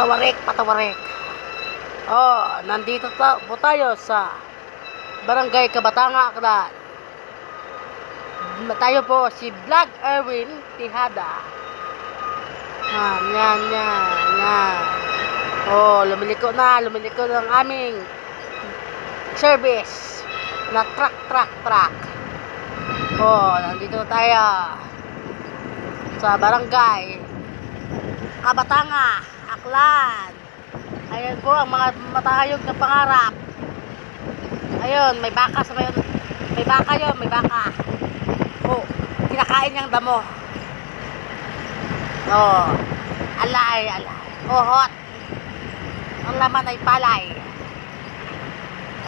Patawarik. Oh, nandito po tayo sa Barangay Kabatanga, Aklan. Tayo po si Vlog Erwin Tihada. Yan. Oh, lumiliko ng aming service na truck. Oh, nandito tayo sa Barangay Kabatanga, Aklan. Ayan po ang mga matayog na pangarap. Ayun, may baka sa may baka. Oh, kinakain niyang damo. Oh, alay. Oh, hot. Ang laman ay palay.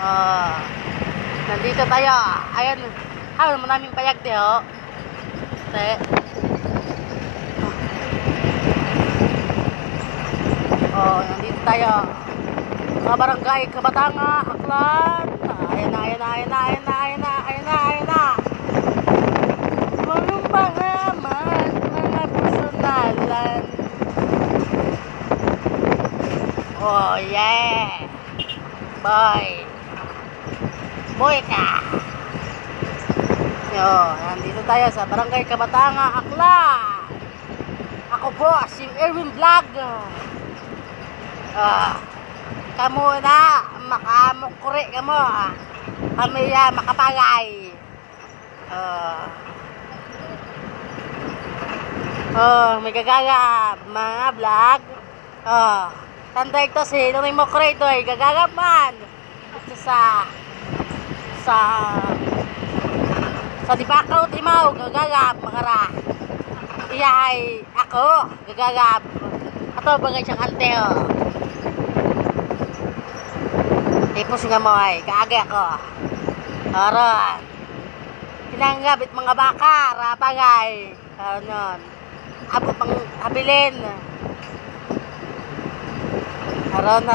Oh, nandito tayo. Ayan, halos maraming payag oh. Oh, nandito tayo sa Barangay Kabatanga, Aklan. Ayan na. Mga pangaman, mga personalan. Oh, yeah. Boy ka. Yo, nandito tayo sa Barangay Kabatanga, Aklan. Ako po, si Erwin Vlog. Kamu na makamukuri kamo, kami makapagay. May gagagap mga vlog. Tanda ito si Nonoy Mokre ito ay gagagap man ito sa Dibakaw Timaw gagagap mga ra. Iya ay ako gagagap ato bagay siyang anteo. Ipos nga mo ay kaagi ako. Aron. Pinanggabit mga baka, rapagay. Aron. Abot pang habilin. Aron.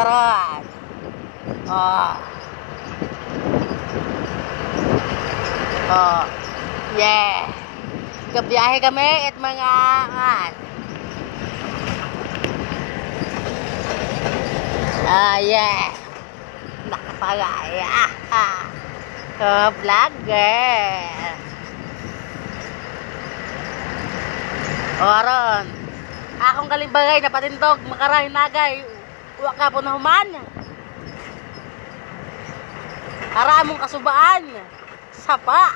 Yeah. Gabiyahe kami at mga yeah. Nakapagay. Vlogger. Oron. Akong kalimbagay na patindog makarahin nagay. Uwa ka po na human. Para among kasubaan. Sapa.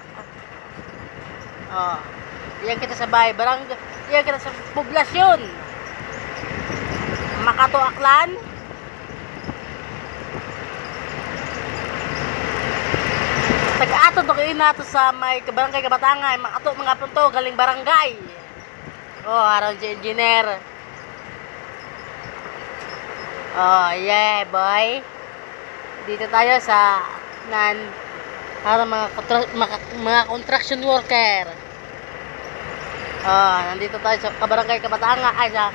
Iyan kita sa bahay. Iyan kita sa poblasyon. Makato, Aklan. Taga-ato to kayo nato sa may Barangay Kabatanga. Makato mga punto galing barangay. Aron si engineer. Yeah, boy. Dito tayo sa mga construction worker. Nandito tayo sa Barangay Kabatanga ay sa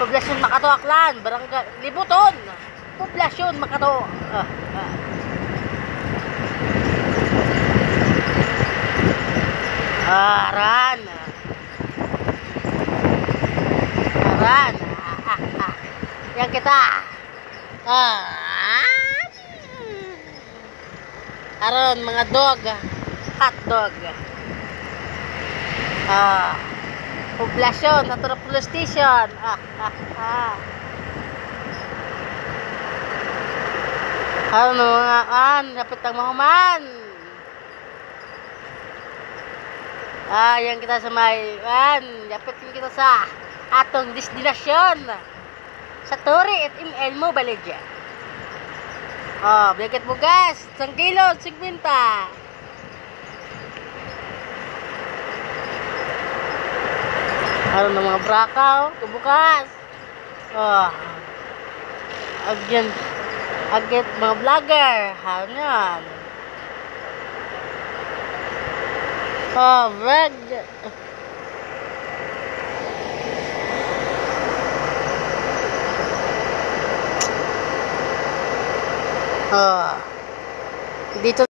poblasyon Makato, Aklan. Barangay Libuton. Poblasyon Makato. Aran. Yang kita. Aron mga dog. Hot dog. Poblasyon, natural police station. Ano mga dapat ang mahuman. Yan kita sa may dapat kita sa atong destinasyon sa Tori at Elmo Baledya. Blanket bugas 1 kilo 50. Ano ng mga brakaw bukas. Agit mga vlogger hanyan. Vlog. Dito